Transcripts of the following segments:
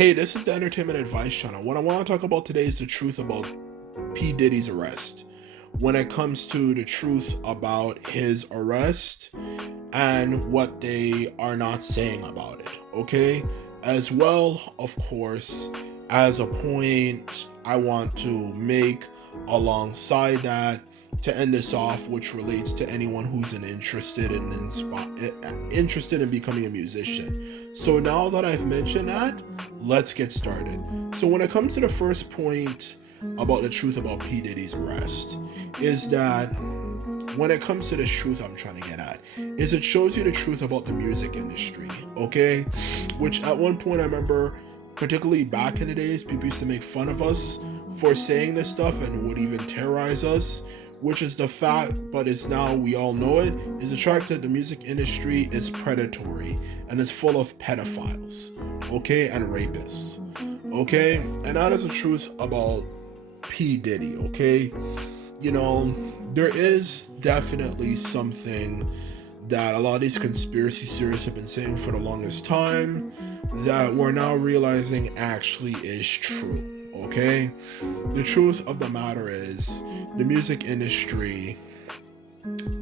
Hey, this is the Entertainment Advice Channel. What I want to talk about today is the truth about P Diddy's arrest. When it comes to the truth about his arrest and what they are not saying about it, okay? As well, of course, as a point I want to make alongside that to end this off, which relates to anyone who's interested in becoming a musician. So now that I've mentioned that, let's get started. So when it comes to the first point about the truth about P Diddy's arrest, is that when it comes to the truth I'm trying to get at, is it shows you the truth about the music industry, okay? Which at one point I remember, particularly back in the days, people used to make fun of us for saying this stuff and would even terrorize us, which is the fact, but it's now we all know it, is the fact that the music industry is predatory and it's full of pedophiles, okay, and rapists, okay? And that is the truth about P. Diddy, okay? You know, there is definitely something that a lot of these conspiracy theorists have been saying for the longest time that we're now realizing actually is true. Okay, the truth of the matter is the music industry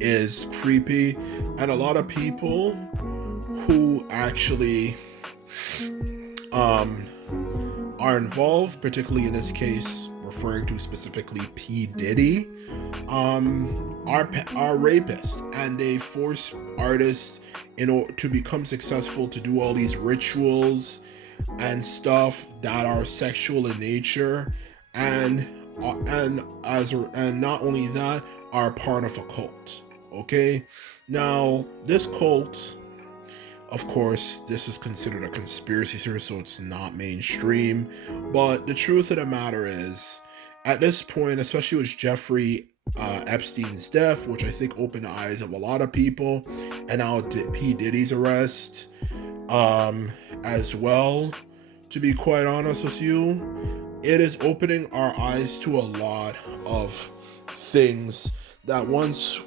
is creepy, and a lot of people who actually are involved, particularly in this case referring to specifically P Diddy, are rapists, and they force artists in order to become successful to do all these rituals and stuff that are sexual in nature, and not only that, are part of a cult. Okay, now this cult, of course, this is considered a conspiracy theory, so it's not mainstream. But the truth of the matter is, at this point, especially with Jeffrey Epstein's death, which I think opened the eyes of a lot of people, and now P Diddy's arrest, as well, to be quite honest with you, it is opening our eyes to a lot of things that once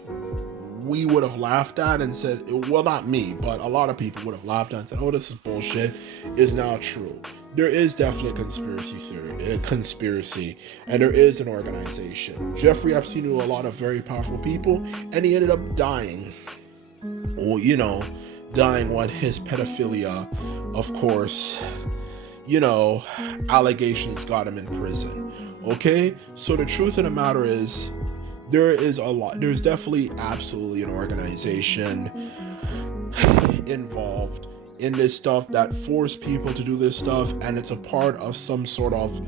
we would have laughed at and said, well, not me, but a lot of people would have laughed at and said, oh, this is bullshit, is now true. There is definitely a conspiracy, and there is an organization. Jeffrey Epstein knew a lot of very powerful people, and he ended up dying. Well, dying when his pedophilia, of course, allegations got him in prison. Okay, so the truth of the matter is, there's definitely absolutely an organization involved in this stuff that force people to do this stuff, and it's a part of some sort of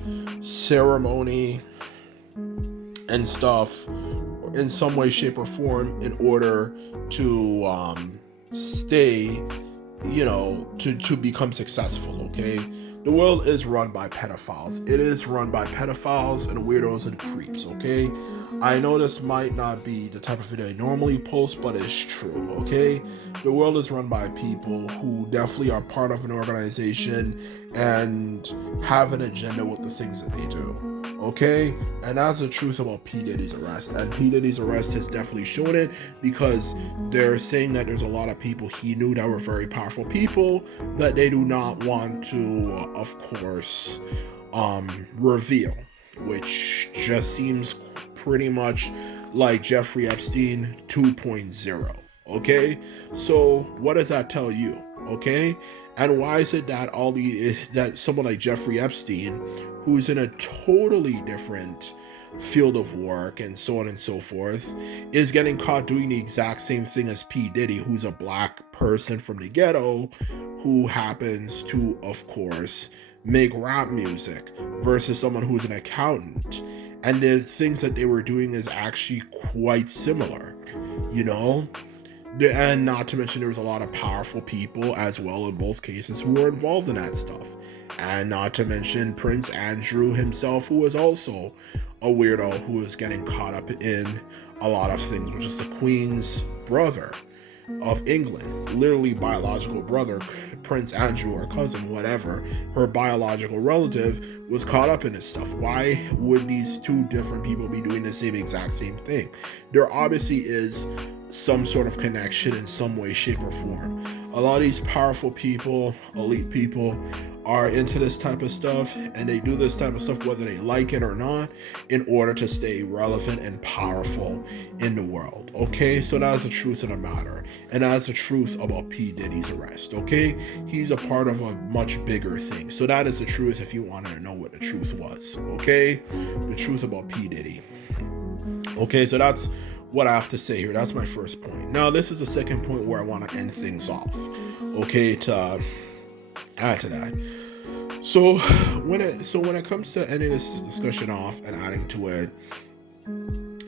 ceremony and stuff in some way, shape, or form in order to stay, to become successful, okay? The world is run by pedophiles. It is run by pedophiles and weirdos and creeps, okay? I know this might not be the type of video I normally post, but it's true, okay? The world is run by people who definitely are part of an organization and have an agenda with the things that they do, okay? And that's the truth about P Diddy's arrest, and P Diddy's arrest has definitely shown it, because they're saying that there's a lot of people he knew that were very powerful people that they do not want to, of course, reveal, which just seems pretty much like Jeffrey Epstein 2.0, okay? So what does that tell you, okay? And why is it that that someone like Jeffrey Epstein, who's in a totally different field of work and so on and so forth, is getting caught doing the exact same thing as P Diddy, who's a black person from the ghetto who happens to, of course, make rap music, versus someone who's an accountant, and the things that they were doing is actually quite similar, and not to mention there was a lot of powerful people as well in both cases who were involved in that stuff, and not to mention Prince Andrew himself, who was also a weirdo who was getting caught up in a lot of things, which is the Queen's brother of England, literally biological brother, Prince Andrew, or cousin, whatever, her biological relative, was caught up in this stuff. Why would these two different people be doing the exact same thing? There obviously is some sort of connection in some way, shape, or form. A lot of these powerful people, elite people, are into this type of stuff, and they do this type of stuff whether they like it or not in order to stay relevant and powerful in the world. Okay, so that's the truth of the matter, and that's the truth about P Diddy's arrest. Okay, he's a part of a much bigger thing. So that is the truth if you wanted to know what the truth was. Okay, the truth about P Diddy. Okay, so that's what I have to say here. That's my first point. Now, this is the second point where I want to end things off. Okay, to add to that. So when it comes to ending this discussion off and adding to it,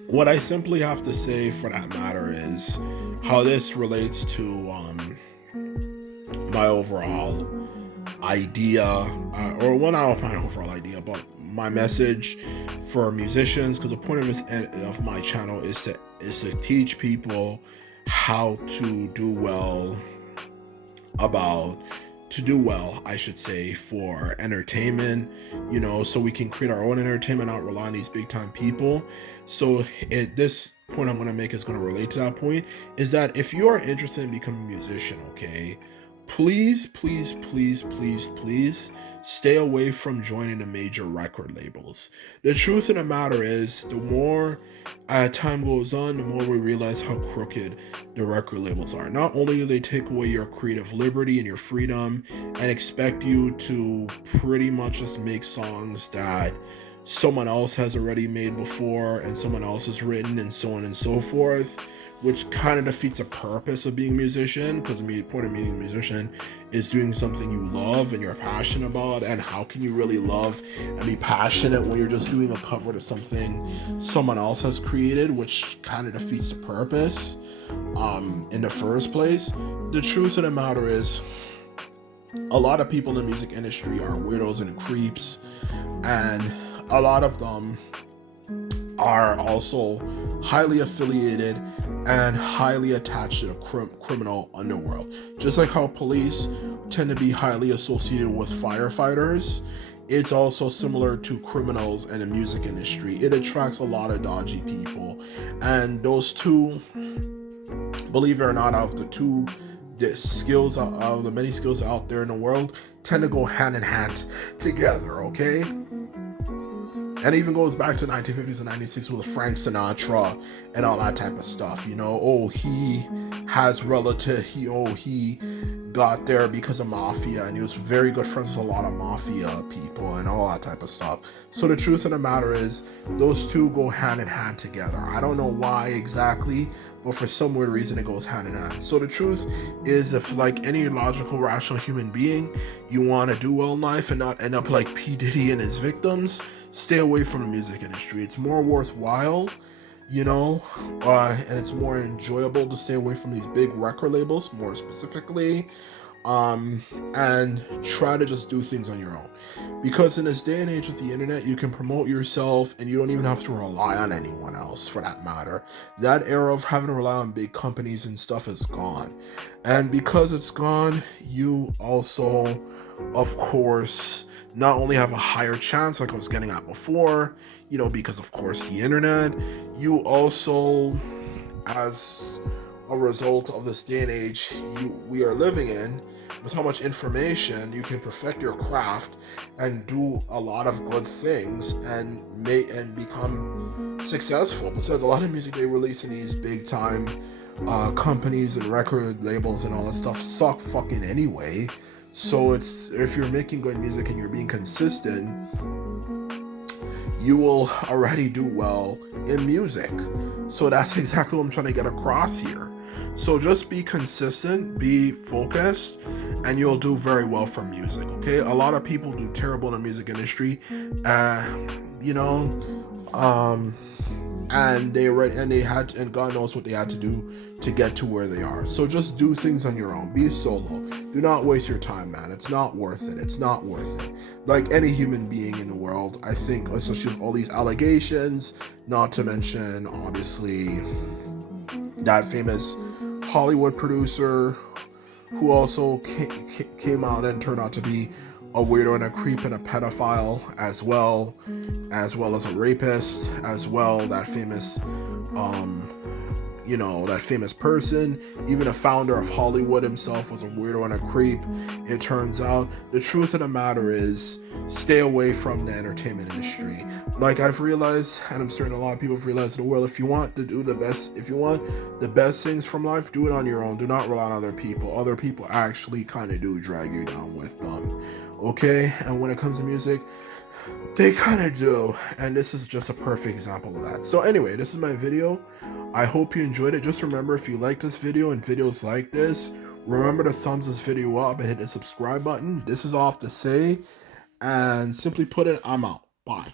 what I simply have to say for that matter is how this relates to my overall idea, or well, not my overall idea, but my message for musicians. Because the point of my channel is to teach people how to do well I should say, for entertainment, so we can create our own entertainment, not rely on these big time people. So this point I'm going to make is going to relate to that point, is that if you are interested in becoming a musician, okay, please stay away from joining the major record labels. The truth of the matter is, the more time goes on, the more we realize how crooked the record labels are. Not only do they take away your creative liberty and your freedom and expect you to pretty much just make songs that someone else has already made before and someone else has written and so on and so forth, which kind of defeats the purpose of being a musician, because the point of being a musician is doing something you love and you're passionate about. And how can you really love and be passionate when you're just doing a cover to something someone else has created, which kind of defeats the purpose in the first place. The truth of the matter is, a lot of people in the music industry are weirdos and creeps, and a lot of them are also highly affiliated and highly attached to the criminal underworld. Just like how police tend to be highly associated with firefighters, it's also similar to criminals and the music industry. It attracts a lot of dodgy people, and those two, believe it or not, out of the many skills out there in the world, tend to go hand in hand together. Okay, and it even goes back to 1950s and 1960s with Frank Sinatra and all that type of stuff. He has he got there because of mafia, and he was very good friends with a lot of mafia people and all that type of stuff. So the truth of the matter is, those two go hand in hand together. I don't know why exactly, but for some weird reason it goes hand in hand. So the truth is, if like any logical, rational human being, you want to do well in life and not end up like P Diddy and his victims, stay away from the music industry. It's more worthwhile, and it's more enjoyable to stay away from these big record labels, more specifically, and try to just do things on your own. Because in this day and age with the internet, you can promote yourself and you don't even have to rely on anyone else, for that matter. That era of having to rely on big companies and stuff is gone. And because it's gone, you also, of course, not only have a higher chance, like I was getting at before, because of course the internet, you also, as a result of this day and age we are living in, with how much information, you can perfect your craft and do a lot of good things and become successful. Besides, a lot of music they release in these big time companies and record labels and all that stuff suck fucking anyway. So if you're making good music and you're being consistent, you will already do well in music. So that's exactly what I'm trying to get across here. So just be consistent, be focused, and you'll do very well for music. Okay, a lot of people do terrible in the music industry, and God knows what they had to do to get to where they are. So just do things on your own. Be solo. Do not waste your time, man. It's not worth it. It's not worth it. Like any human being in the world, I think, especially with all these allegations, not to mention, obviously, that famous Hollywood producer who also came out and turned out to be a weirdo and a creep and a pedophile as well as a rapist as well. That famous that famous person. Even a founder of Hollywood himself was a weirdo and a creep, it turns out. The truth of the matter is, stay away from the entertainment industry. Like I've realized, and I'm certain a lot of people have realized in the world, if you want to do the best, if you want the best things from life, do it on your own. Do not rely on other people. Other people actually kind of do drag you down with them. Okay? And when it comes to music, they kind of do, and this is just a perfect example of that. So anyway, this is my video. I hope you enjoyed it. Just remember, if you like this video and videos like this, remember to thumbs this video up and hit the subscribe button. This is all I have to say, and simply put it, I'm out. Bye.